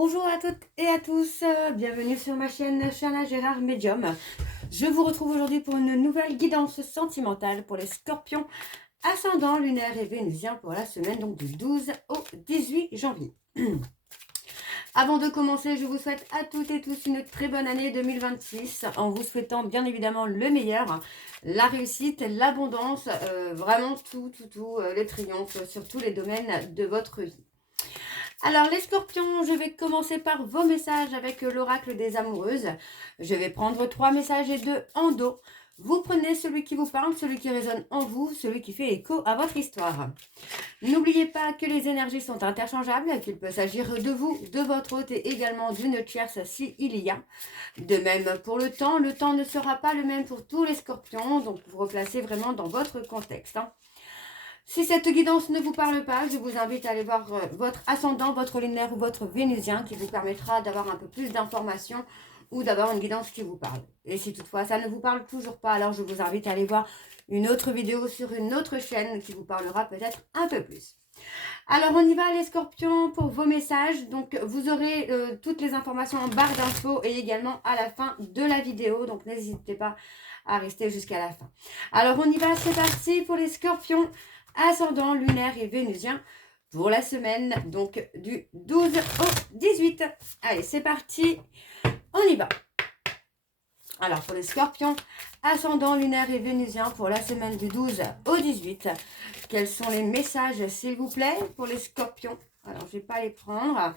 Bonjour à toutes et à tous, bienvenue sur ma chaîne Chana Gérard Medium. Je vous retrouve aujourd'hui pour une nouvelle guidance sentimentale pour les scorpions ascendant lunaire et vénusien pour la semaine donc du 12 au 18 janvier. Avant de commencer, je vous souhaite à toutes et tous une très bonne année 2026 en vous souhaitant bien évidemment le meilleur, la réussite, l'abondance, vraiment tout, les triomphes sur tous les domaines de votre vie. Alors les scorpions, je vais commencer par vos messages avec l'oracle des amoureuses. Je vais prendre 3 messages et 2 en dos. Vous prenez celui qui vous parle, celui qui résonne en vous, celui qui fait écho à votre histoire. N'oubliez pas que les énergies sont interchangeables, qu'il peut s'agir de vous, de votre hôte et également d'une tierce s'il y a. De même pour le temps ne sera pas le même pour tous les scorpions, donc vous replacez vraiment dans votre contexte. Si cette guidance ne vous parle pas, je vous invite à aller voir votre ascendant, votre lunaire ou votre vénusien qui vous permettra d'avoir un peu plus d'informations ou d'avoir une guidance qui vous parle. Et si toutefois ça ne vous parle toujours pas, alors je vous invite à aller voir une autre vidéo sur une autre chaîne qui vous parlera peut-être un peu plus. Alors on y va les scorpions pour vos messages. Donc vous aurez toutes les informations en barre d'infos et également à la fin de la vidéo. Donc n'hésitez pas à rester jusqu'à la fin. Alors on y va, c'est parti pour les scorpions ascendant lunaire et vénusien pour la semaine donc du 12 au 18. Allez, c'est parti, on y va. Alors pour les scorpions ascendant lunaire et vénusien pour la semaine du 12 au 18, quels sont les messages s'il vous plaît pour les scorpions? Alors je ne vais pas les prendre.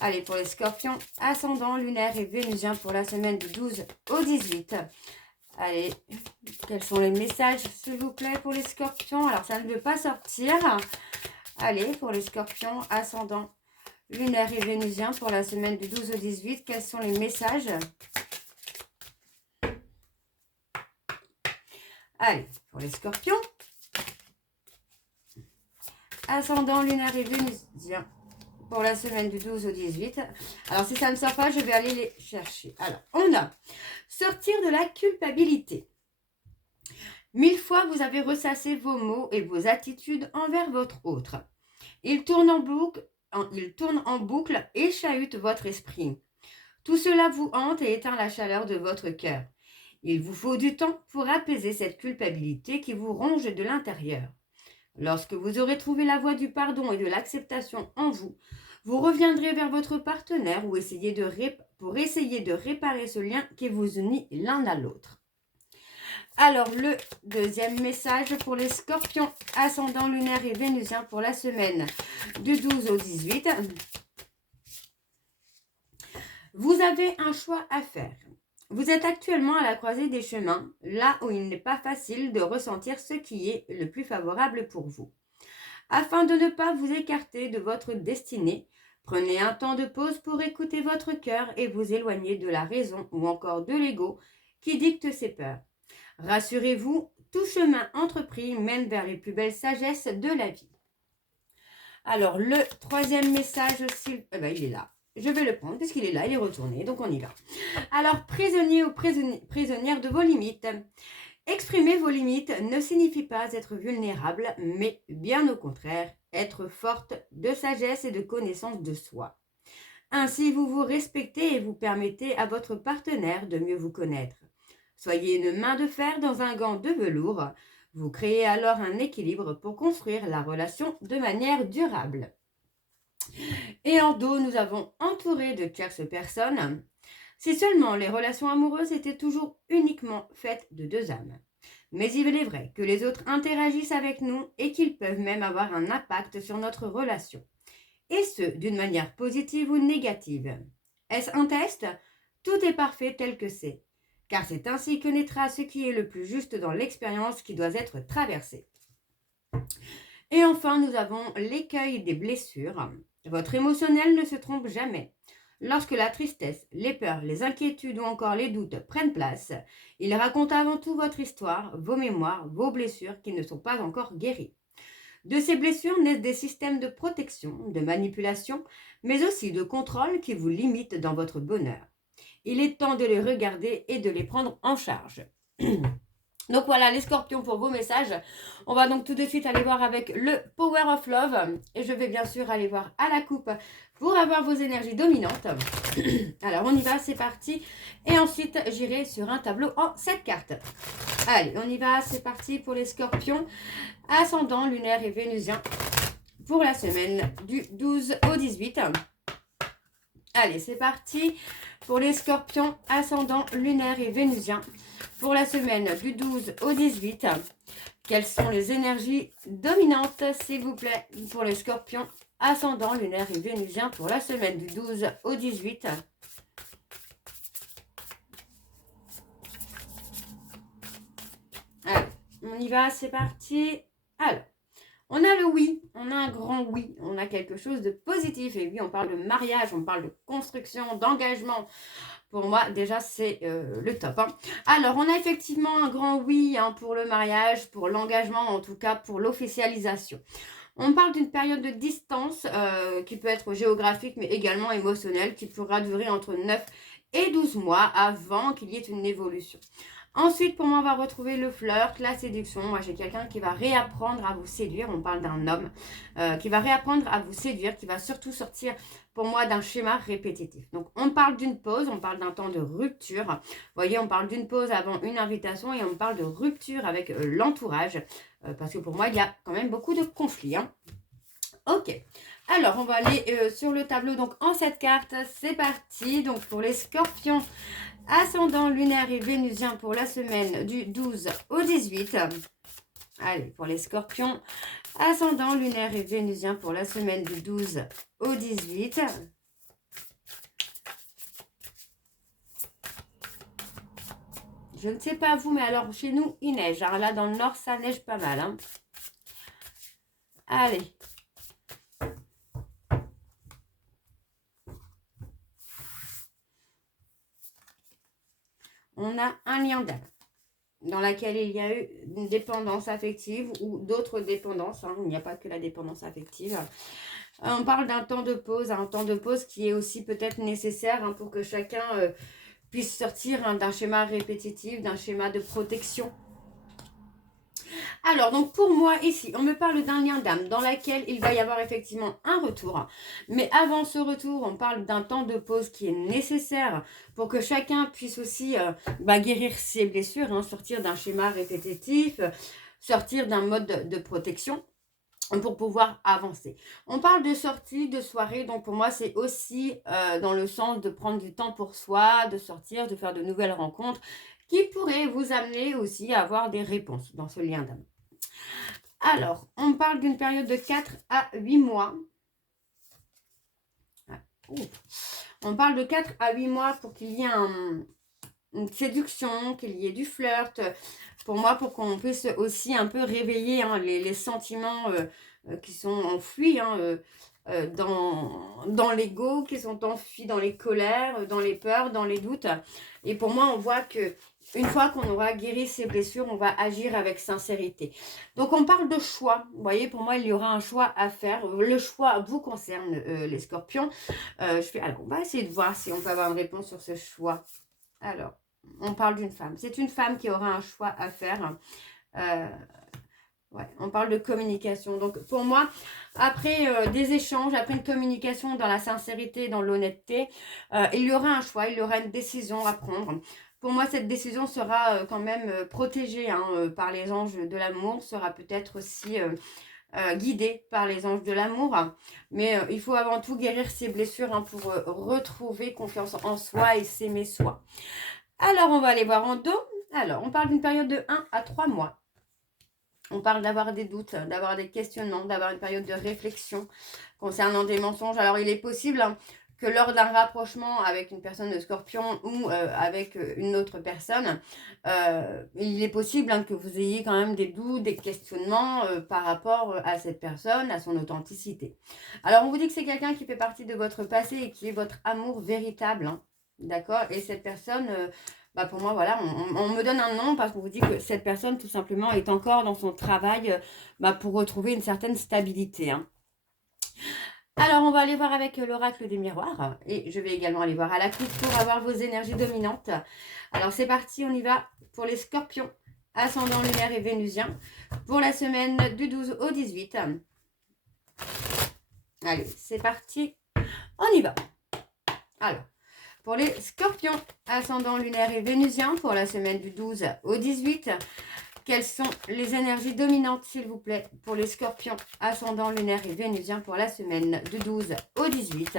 Allez, pour les scorpions ascendant lunaire et vénusien pour la semaine du 12 au 18. Allez, quels sont les messages, s'il vous plaît, pour les scorpions? Alors, ça ne veut pas sortir. Allez, pour les scorpions, ascendant, lunaire et vénusien, pour la semaine du 12 au 18, quels sont les messages? Allez, pour les scorpions, ascendant, lunaire et vénusien, pour la semaine du 12 au 18. Alors, si ça ne sort pas, je vais aller les chercher. Alors, on a sortir de la culpabilité. 1000 fois, vous avez ressassé vos mots et vos attitudes envers votre autre. Il tourne en boucle et chahute votre esprit. Tout cela vous hante et éteint la chaleur de votre cœur. Il vous faut du temps pour apaiser cette culpabilité qui vous ronge de l'intérieur. Lorsque vous aurez trouvé la voie du pardon et de l'acceptation en vous, vous reviendrez vers votre partenaire pour essayer de réparer ce lien qui vous unit l'un à l'autre. Alors, le deuxième message pour les scorpions ascendant lunaire et vénusien pour la semaine du 12 au 18. Vous avez un choix à faire. Vous êtes actuellement à la croisée des chemins, là où il n'est pas facile de ressentir ce qui est le plus favorable pour vous. Afin de ne pas vous écarter de votre destinée, prenez un temps de pause pour écouter votre cœur et vous éloigner de la raison ou encore de l'ego qui dicte ses peurs. Rassurez-vous, tout chemin entrepris mène vers les plus belles sagesses de la vie. Alors, le troisième message, il est là. Je vais le prendre puisqu'il est là, il est retourné, donc on y va. Alors, prisonnier ou prisonnière de vos limites. Exprimer vos limites ne signifie pas être vulnérable, mais bien au contraire, être forte de sagesse et de connaissance de soi. Ainsi, vous vous respectez et vous permettez à votre partenaire de mieux vous connaître. Soyez une main de fer dans un gant de velours. Vous créez alors un équilibre pour construire la relation de manière durable. Et en dos, nous avons entouré de tierces personnes. Si seulement les relations amoureuses étaient toujours uniquement faites de deux âmes. Mais il est vrai que les autres interagissent avec nous et qu'ils peuvent même avoir un impact sur notre relation. Et ce, d'une manière positive ou négative. Est-ce un test? Tout est parfait tel que c'est. Car c'est ainsi que naîtra ce qui est le plus juste dans l'expérience qui doit être traversée. Et enfin, nous avons l'écueil des blessures. Votre émotionnel ne se trompe jamais. Lorsque la tristesse, les peurs, les inquiétudes ou encore les doutes prennent place, il raconte avant tout votre histoire, vos mémoires, vos blessures qui ne sont pas encore guéries. De ces blessures naissent des systèmes de protection, de manipulation, mais aussi de contrôle qui vous limitent dans votre bonheur. Il est temps de les regarder et de les prendre en charge. Donc voilà les scorpions pour vos messages. On va donc tout de suite aller voir avec le Power of Love. Et je vais bien sûr aller voir à la coupe pour avoir vos énergies dominantes. Alors on y va, c'est parti. Et ensuite j'irai sur un tableau en 7 cartes. Allez, on y va, c'est parti pour les scorpions. Ascendant, lunaire et vénusien. Pour la semaine du 12 au 18. Allez, c'est parti pour les scorpions. Ascendant, lunaire et vénusien. Pour la semaine du 12 au 18, quelles sont les énergies dominantes, s'il vous plaît, pour les scorpions, ascendant, lunaire et vénusien, pour la semaine du 12 au 18. Allez, on y va, c'est parti. Alors, on a le oui, on a un grand oui, on a quelque chose de positif. Et oui, on parle de mariage, on parle de construction, d'engagement. Pour moi, déjà, c'est le top. Hein. Alors, on a effectivement un grand oui hein, pour le mariage, pour l'engagement, en tout cas pour l'officialisation. On parle d'une période de distance qui peut être géographique, mais également émotionnelle, qui pourra durer entre 9 et 12 mois avant qu'il y ait une évolution. Ensuite, pour moi, on va retrouver le flirt, la séduction. Moi, j'ai quelqu'un qui va réapprendre à vous séduire. On parle d'un homme qui va réapprendre à vous séduire, qui va surtout sortir, pour moi, d'un schéma répétitif. Donc, on parle d'une pause, on parle d'un temps de rupture. Vous voyez, on parle d'une pause avant une invitation et on parle de rupture avec l'entourage. Parce que pour moi, il y a quand même beaucoup de conflits. Hein. Ok. Alors, on va aller sur le tableau donc en 7 cartes. C'est parti. Donc, pour les scorpions, ascendant lunaire et vénusien pour la semaine du 12 au 18. Allez, pour les scorpions, ascendant lunaire et vénusien pour la semaine du 12 au 18. Je ne sais pas vous, mais alors chez nous, il neige. Alors là, dans le nord, ça neige pas mal. Hein. Allez. On a un lien d'âme dans laquelle il y a eu une dépendance affective ou d'autres dépendances. Hein. Il n'y a pas que la dépendance affective. On parle d'un temps de pause, un temps de pause qui est aussi peut-être nécessaire hein, pour que chacun puisse sortir hein, d'un schéma répétitif, d'un schéma de protection. Alors, donc pour moi, ici, on me parle d'un lien d'âme dans lequel il va y avoir effectivement un retour. Mais avant ce retour, on parle d'un temps de pause qui est nécessaire pour que chacun puisse aussi guérir ses blessures, hein, sortir d'un schéma répétitif, sortir d'un mode de protection pour pouvoir avancer. On parle de sortie, de soirée, donc pour moi c'est aussi dans le sens de prendre du temps pour soi, de sortir, de faire de nouvelles rencontres qui pourraient vous amener aussi à avoir des réponses dans ce lien d'âme. Alors, on parle d'une période de 4 à 8 mois. On parle de 4 à 8 mois pour qu'il y ait une séduction, qu'il y ait du flirt. Pour moi, pour qu'on puisse aussi un peu réveiller hein, les sentiments qui sont enfouis hein, dans l'ego, qui sont enfuis dans les colères, dans les peurs, dans les doutes. Et pour moi, on voit que une fois qu'on aura guéri ces blessures, on va agir avec sincérité. Donc, on parle de choix. Vous voyez, pour moi, il y aura un choix à faire. Le choix vous concerne, les scorpions. Alors, on va essayer de voir si on peut avoir une réponse sur ce choix. Alors, on parle d'une femme. C'est une femme qui aura un choix à faire. Ouais, on parle de communication. Donc, pour moi, après des échanges, après une communication dans la sincérité, dans l'honnêteté, il y aura un choix, il y aura une décision à prendre. Pour moi, cette décision sera quand même protégée hein, par les anges de l'amour, sera peut-être aussi guidée par les anges de l'amour. Mais il faut avant tout guérir ses blessures hein, pour retrouver confiance en soi et s'aimer soi. Alors, on va aller voir en dos. Alors, on parle d'une période de 1 à 3 mois. On parle d'avoir des doutes, d'avoir des questionnements, d'avoir une période de réflexion concernant des mensonges. Alors, il est possible hein, que lors d'un rapprochement avec une personne de scorpion ou avec une autre personne, il est possible hein, que vous ayez quand même des doutes, des questionnements par rapport à cette personne, à son authenticité. Alors, on vous dit que c'est quelqu'un qui fait partie de votre passé et qui est votre amour véritable. Hein, d'accord? Et cette personne... pour moi, voilà, on me donne un nom parce qu'on vous dit que cette personne, tout simplement, est encore dans son travail pour retrouver une certaine stabilité. Hein. Alors, on va aller voir avec l'oracle des miroirs. Et je vais également aller voir à la coupe pour avoir vos énergies dominantes. Alors, c'est parti, on y va pour les scorpions. ascendant lunaire et vénusien, pour la semaine du 12 au 18. Allez, c'est parti, on y va. Alors, pour les scorpions, ascendant lunaire et vénusien, pour la semaine du 12 au 18, quelles sont les énergies dominantes, s'il vous plaît, pour les scorpions, ascendant lunaire et vénusien, pour la semaine du 12 au 18.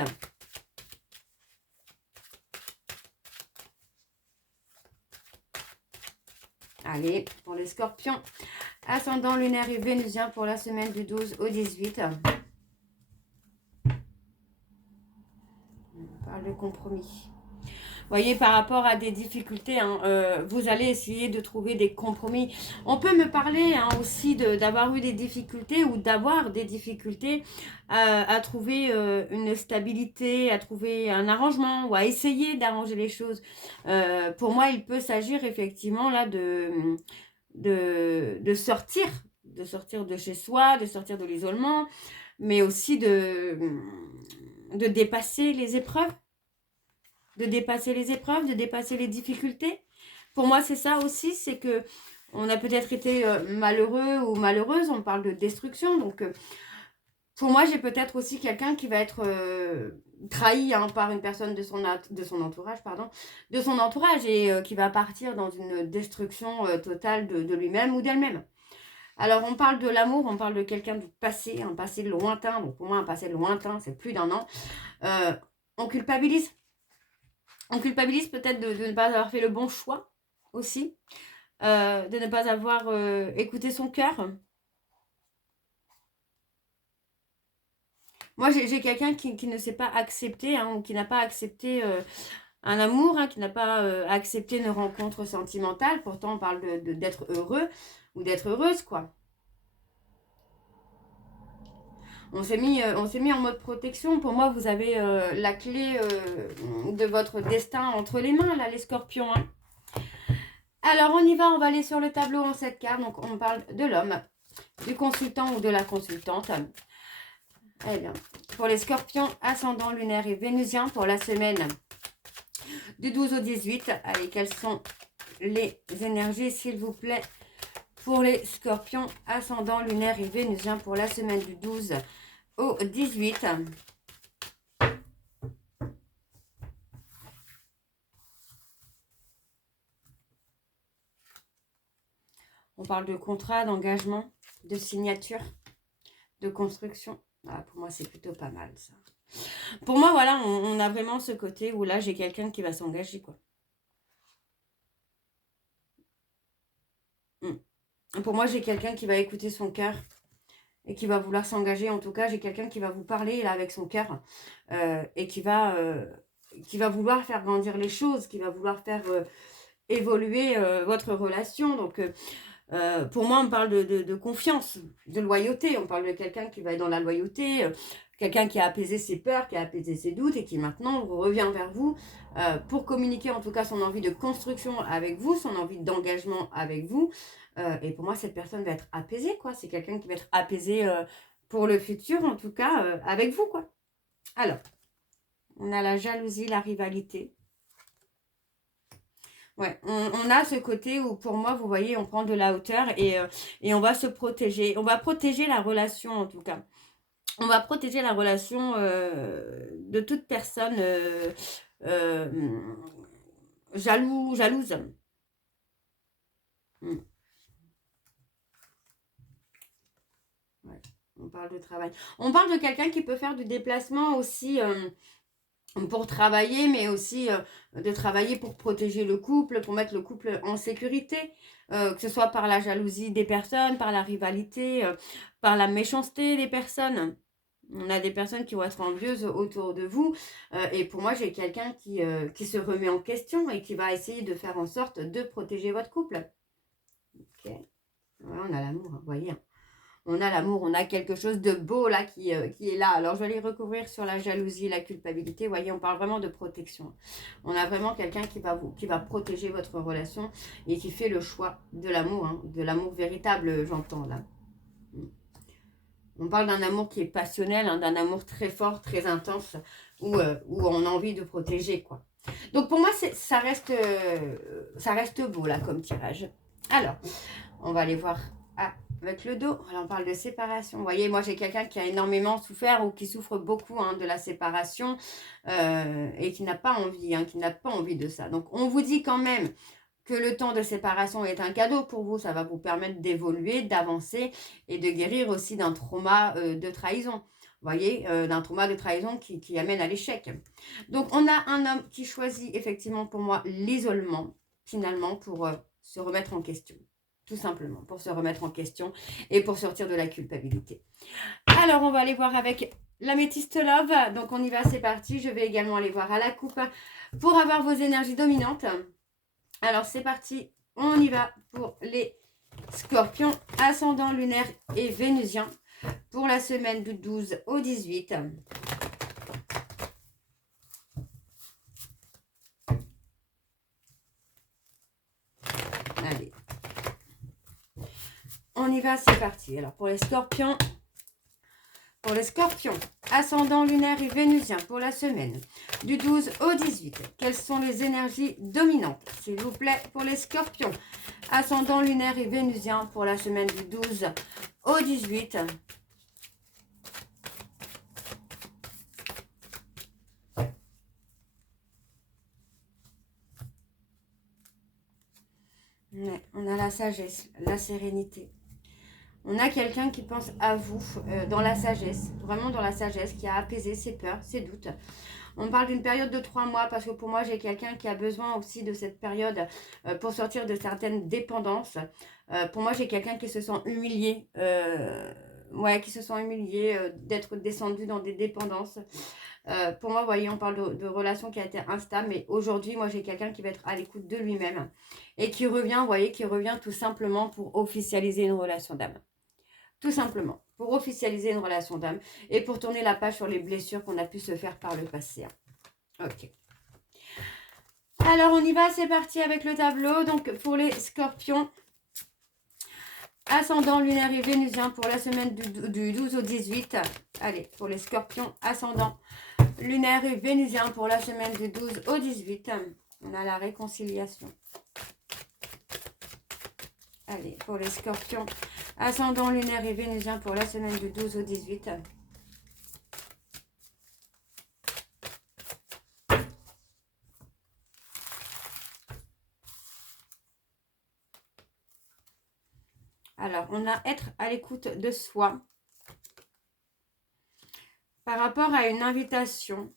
Allez, pour les scorpions, ascendant lunaire et vénusien, pour la semaine du 12 au 18. On parle de compromis. Vous voyez, par rapport à des difficultés, hein, vous allez essayer de trouver des compromis. On peut me parler hein, aussi d'avoir eu des difficultés ou d'avoir des difficultés à trouver une stabilité, à trouver un arrangement ou à essayer d'arranger les choses. Pour moi, il peut s'agir effectivement là de sortir de chez soi, de sortir de l'isolement, mais aussi de dépasser les épreuves. De dépasser les difficultés. Pour moi, c'est ça aussi, c'est que on a peut-être été malheureux ou malheureuse, on parle de destruction. Donc, pour moi, j'ai peut-être aussi quelqu'un qui va être trahi hein, par une personne de son entourage, et qui va partir dans une destruction totale de lui-même ou d'elle-même. Alors, on parle de l'amour, on parle de quelqu'un du passé, un passé lointain. Donc, pour moi, un passé lointain, c'est plus d'1 an. On culpabilise. On culpabilise peut-être de ne pas avoir fait le bon choix aussi, de ne pas avoir écouté son cœur. Moi, j'ai quelqu'un qui ne s'est pas accepté, hein, ou qui n'a pas accepté un amour, hein, qui n'a pas accepté une rencontre sentimentale. Pourtant, on parle d'être heureux ou d'être heureuse, quoi. On s'est mis en mode protection. Pour moi, vous avez la clé de votre destin entre les mains, là, les scorpions. Hein. Alors, on y va, on va aller sur le tableau en 7 cartes. Donc, on parle de l'homme, du consultant ou de la consultante. Eh bien, pour les scorpions, ascendant lunaire et vénusien, pour la semaine du 12 au 18. Allez, quelles sont les énergies, s'il vous plaît, pour les scorpions, ascendant lunaire et vénusien, pour la semaine du 12 au 18. On parle de contrat, d'engagement, de signature, de construction. Voilà, pour moi, c'est plutôt pas mal, ça. Pour moi, voilà, on a vraiment ce côté où là, j'ai quelqu'un qui va s'engager, quoi. Pour moi, j'ai quelqu'un qui va écouter son cœur et qui va vouloir s'engager. En tout cas, j'ai quelqu'un qui va vous parler là avec son cœur et qui va vouloir faire grandir les choses, qui va vouloir faire évoluer votre relation. Donc, pour moi, on parle de confiance, de loyauté. On parle de quelqu'un qui va être dans la loyauté, quelqu'un qui a apaisé ses peurs, qui a apaisé ses doutes et qui maintenant revient vers vous pour communiquer en tout cas son envie de construction avec vous, son envie d'engagement avec vous. Et pour moi, cette personne va être apaisée, quoi. C'est quelqu'un qui va être apaisé pour le futur, en tout cas, avec vous, quoi. Alors, on a la jalousie, la rivalité. Ouais, on a ce côté où, pour moi, vous voyez, on prend de la hauteur et on va se protéger. On va protéger la relation, en tout cas. On va protéger la relation de toute personne jalouse. Ouais, on parle de travail. On parle de quelqu'un qui peut faire du déplacement aussi pour travailler, mais aussi de travailler pour protéger le couple, pour mettre le couple en sécurité, que ce soit par la jalousie des personnes, par la rivalité, par la méchanceté des personnes. On a des personnes qui vont être envieuses autour de vous. Et pour moi, j'ai quelqu'un qui se remet en question et qui va essayer de faire en sorte de protéger votre couple. Ok. Ouais, on a l'amour, vous voyez. On a l'amour, on a quelque chose de beau là qui est là. Alors, je vais aller recouvrir sur la jalousie, la culpabilité. Vous voyez, on parle vraiment de protection. On a vraiment quelqu'un qui va protéger votre relation et qui fait le choix de l'amour, hein, de l'amour véritable, j'entends là. On parle d'un amour qui est passionnel, hein, d'un amour très fort, très intense, où on a envie de protéger, quoi. Donc, pour moi, ça reste beau, là, comme tirage. Alors, on va aller voir avec le dos. Alors, on parle de séparation. Vous voyez, moi, j'ai quelqu'un qui a énormément souffert ou qui souffre beaucoup de la séparation et qui n'a pas envie, qui n'a pas envie de ça. Donc, on vous dit quand même que le temps de séparation est un cadeau pour vous. Ça va vous permettre d'évoluer, d'avancer et de guérir aussi d'un trauma de trahison. Vous voyez, d'un trauma de trahison qui amène à l'échec. Donc, on a un homme qui choisit effectivement pour moi l'isolement, finalement, pour se remettre en question. Tout simplement, pour se remettre en question et pour sortir de la culpabilité. Alors, on va aller voir avec l'améthyste love. Donc, on y va, c'est parti. Je vais également aller voir à la coupe pour avoir vos énergies dominantes. Alors, c'est parti. On y va pour les scorpions, ascendant lunaire et vénusien pour la semaine du 12 au 18. Allez. On y va, c'est parti. Alors, pour les scorpions, ascendant lunaire et vénusien pour la semaine du 12 au 18. Quelles sont les énergies dominantes, s'il vous plaît, pour les scorpions, ascendant lunaire et vénusien pour la semaine du 12 au 18. Ouais, on a la sagesse, la sérénité. On a quelqu'un qui pense à vous dans la sagesse, vraiment dans la sagesse, qui a apaisé ses peurs, ses doutes. On parle d'une période de 3 mois parce que pour moi, j'ai quelqu'un qui a besoin aussi de cette période pour sortir de certaines dépendances. Pour moi, j'ai quelqu'un qui se sent humilié, d'être descendu dans des dépendances. Pour moi, vous voyez, on parle de relation qui a été instable, mais aujourd'hui, moi, j'ai quelqu'un qui va être à l'écoute de lui-même et qui revient, vous voyez, qui revient tout simplement pour officialiser une relation d'âme. Tout simplement, pour officialiser une relation d'âme et pour tourner la page sur les blessures qu'on a pu se faire par le passé. Ok. Alors, on y va, c'est parti avec le tableau. Donc, pour les scorpions, ascendant lunaire et vénusien pour la semaine du 12 au 18. Allez, pour les scorpions, ascendant lunaire et vénusien pour la semaine du 12 au 18. On a la réconciliation. Allez, pour les scorpions, ascendant lunaire et vénusien pour la semaine du 12 au 18. Alors, on a être à l'écoute de soi par rapport à une invitation.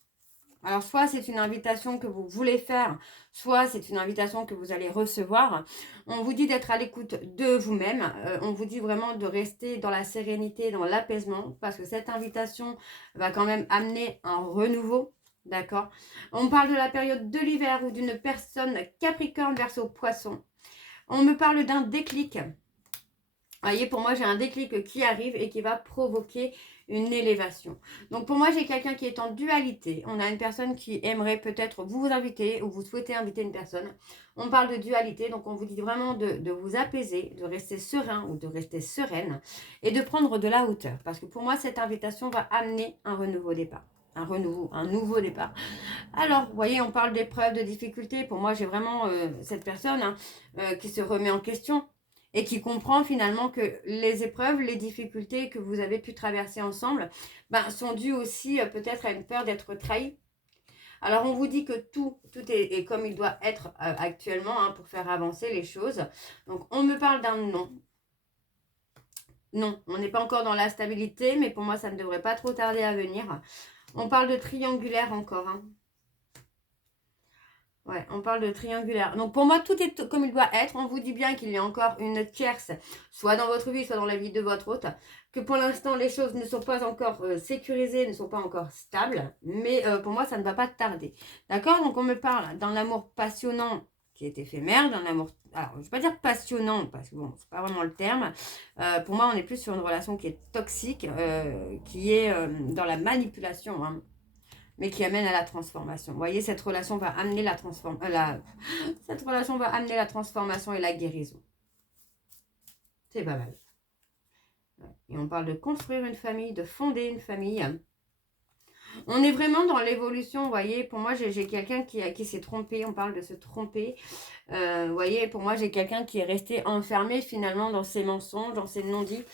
Alors, soit c'est une invitation que vous voulez faire, soit c'est une invitation que vous allez recevoir. On vous dit d'être à l'écoute de vous-même. On vous dit vraiment de rester dans la sérénité, dans l'apaisement, parce que cette invitation va quand même amener un renouveau. D'accord? On parle de la période de l'hiver ou d'une personne Capricorne verso Poisson. On me parle d'un déclic. Vous voyez, pour moi, j'ai un déclic qui arrive et qui va provoquer une élévation. Donc, pour moi, j'ai quelqu'un qui est en dualité. On a une personne qui aimerait peut-être vous inviter ou vous souhaitez inviter une personne. On parle de dualité, donc on vous dit vraiment de vous apaiser, de rester serein ou de rester sereine et de prendre de la hauteur. Parce que pour moi, cette invitation va amener un renouveau départ. Un nouveau départ. Alors, vous voyez, on parle d'épreuves, de difficultés. Pour moi, j'ai vraiment cette personne qui se remet en question et qui comprend finalement que les épreuves, les difficultés que vous avez pu traverser ensemble sont dues aussi peut-être à une peur d'être trahi. Alors, on vous dit que tout est comme il doit être actuellement pour faire avancer les choses. Donc, on me parle d'un non. Non, on n'est pas encore dans la stabilité, mais pour moi, ça ne devrait pas trop tarder à venir. On parle de triangulaire encore. Ouais, on parle de triangulaire. Donc pour moi, tout est comme il doit être. On vous dit bien qu'il y a encore une tierce, soit dans votre vie, soit dans la vie de votre hôte. Que pour l'instant, les choses ne sont pas encore sécurisées, ne sont pas encore stables. Mais pour moi, ça ne va pas tarder. D'accord? Donc on me parle d'un amour passionnant qui est éphémère, d'un amour... Alors, je ne vais pas dire passionnant, parce que bon, c'est pas vraiment le terme. Pour moi, on est plus sur une relation qui est toxique, qui est dans la manipulation, mais qui amène à la transformation. Vous voyez, cette relation va amener la transformation et la guérison. C'est pas mal. Et on parle de construire une famille, de fonder une famille. On est vraiment dans l'évolution, vous voyez. Pour moi, j'ai quelqu'un qui s'est trompé. On parle de se tromper. Vous voyez, pour moi, j'ai quelqu'un qui est resté enfermé finalement dans ses mensonges, dans ses non-dits,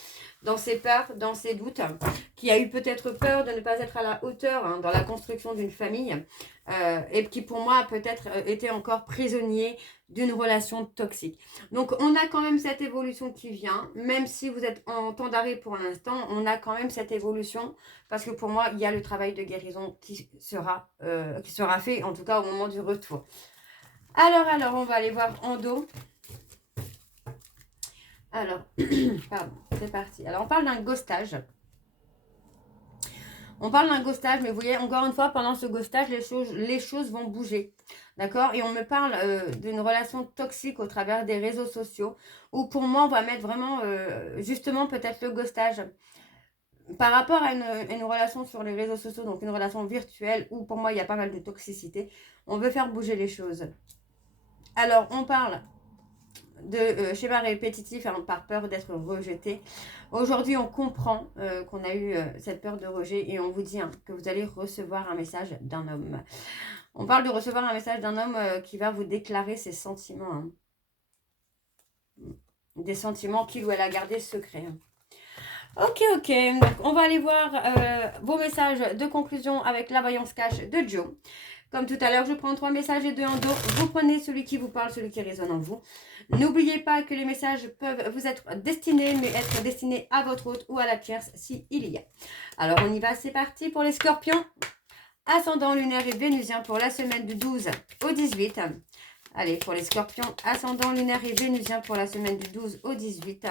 dans ses peurs, dans ses doutes, qui a eu peut-être peur de ne pas être à la hauteur hein, dans la construction d'une famille et qui pour moi a peut-être été encore prisonnier d'une relation toxique. Donc on a quand même cette évolution qui vient, même si vous êtes en temps d'arrêt pour l'instant, on a quand même cette évolution parce que pour moi il y a le travail de guérison qui sera fait en tout cas au moment du retour. Alors, on va aller voir en dos. Alors, pardon, c'est parti. Alors, on parle d'un ghostage. On parle d'un ghostage, mais vous voyez, encore une fois, pendant ce ghostage, les choses vont bouger. D'accord? Et on me parle d'une relation toxique au travers des réseaux sociaux, où pour moi, on va mettre vraiment, justement, peut-être le ghostage. Par rapport à une relation sur les réseaux sociaux, donc une relation virtuelle, où pour moi, il y a pas mal de toxicité, on veut faire bouger les choses. Alors, on parle de schéma répétitif hein, par peur d'être rejeté. Aujourd'hui, on comprend qu'on a eu cette peur de rejet et on vous dit hein, que vous allez recevoir un message d'un homme. On parle de recevoir un message d'un homme qui va vous déclarer ses sentiments. Hein. Des sentiments qu'il ou elle a gardés secrets. Hein. Ok, donc on va aller voir vos messages de conclusion avec la voyance cash de Joe. Comme tout à l'heure, je prends 3 messages et 2 en dos. Vous prenez celui qui vous parle, celui qui résonne en vous. N'oubliez pas que les messages peuvent vous être destinés, mais être destinés à votre hôte ou à la tierce s'il y a. Alors on y va, c'est parti pour les scorpions. Ascendant lunaire et vénusien pour la semaine du 12 au 18. Allez, pour les scorpions, ascendant lunaire et vénusien pour la semaine du 12 au 18.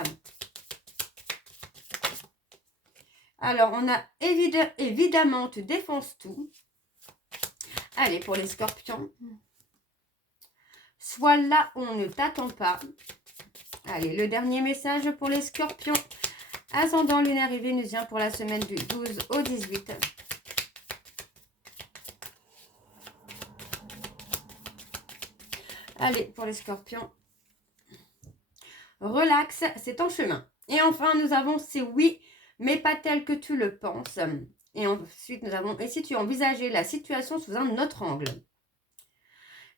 Alors, on a évidemment, tu défonces tout. Allez, pour les scorpions. Sois là où on ne t'attend pas. Allez, le dernier message pour les scorpions. Ascendant lunaire et vénusien pour la semaine du 12 au 18. Allez, pour les scorpions. Relax, c'est en chemin. Et enfin, nous avons c'est oui, mais pas tel que tu le penses. Et ensuite, nous avons et si tu envisageais la situation sous un autre angle.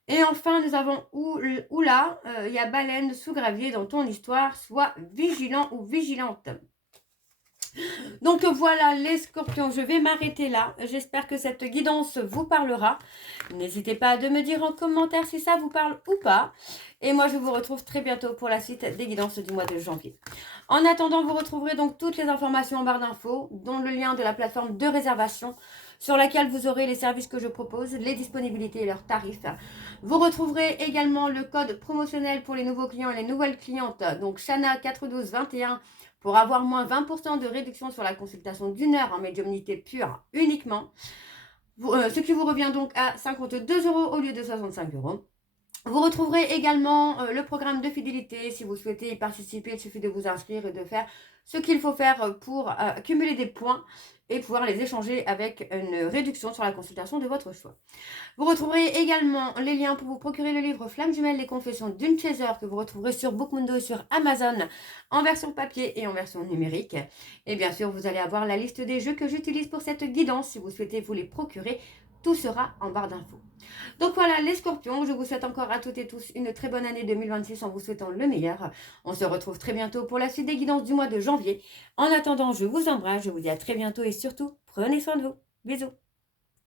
Et enfin, nous avons oula, il y a baleine sous gravier dans ton histoire, sois vigilant ou vigilante. Donc voilà les scorpions, je vais m'arrêter là. J'espère que cette guidance vous parlera. N'hésitez pas à me dire en commentaire si ça vous parle ou pas. Et moi, je vous retrouve très bientôt pour la suite des guidances du mois de janvier. En attendant, vous retrouverez donc toutes les informations en barre d'infos, dont le lien de la plateforme de réservation sur laquelle vous aurez les services que je propose, les disponibilités et leurs tarifs. Vous retrouverez également le code promotionnel pour les nouveaux clients et les nouvelles clientes, donc Shana 41221, pour avoir moins 20% de réduction sur la consultation d'1 heure en médiumnité pure uniquement. Ce qui vous revient donc à 52 € au lieu de 65 €. Vous retrouverez également le programme de fidélité. Si vous souhaitez y participer, il suffit de vous inscrire et de faire ce qu'il faut faire pour cumuler des points et pouvoir les échanger avec une réduction sur la consultation de votre choix. Vous retrouverez également les liens pour vous procurer le livre Flamme jumelle, les confessions d'une chaser que vous retrouverez sur Bookmundo et sur Amazon en version papier et en version numérique. Et bien sûr, vous allez avoir la liste des jeux que j'utilise pour cette guidance si vous souhaitez vous les procurer. Tout sera en barre d'infos. Donc voilà les scorpions, je vous souhaite encore à toutes et tous une très bonne année 2026 en vous souhaitant le meilleur. On se retrouve très bientôt pour la suite des guidances du mois de janvier. En attendant, je vous embrasse, je vous dis à très bientôt et surtout, prenez soin de vous. Bisous.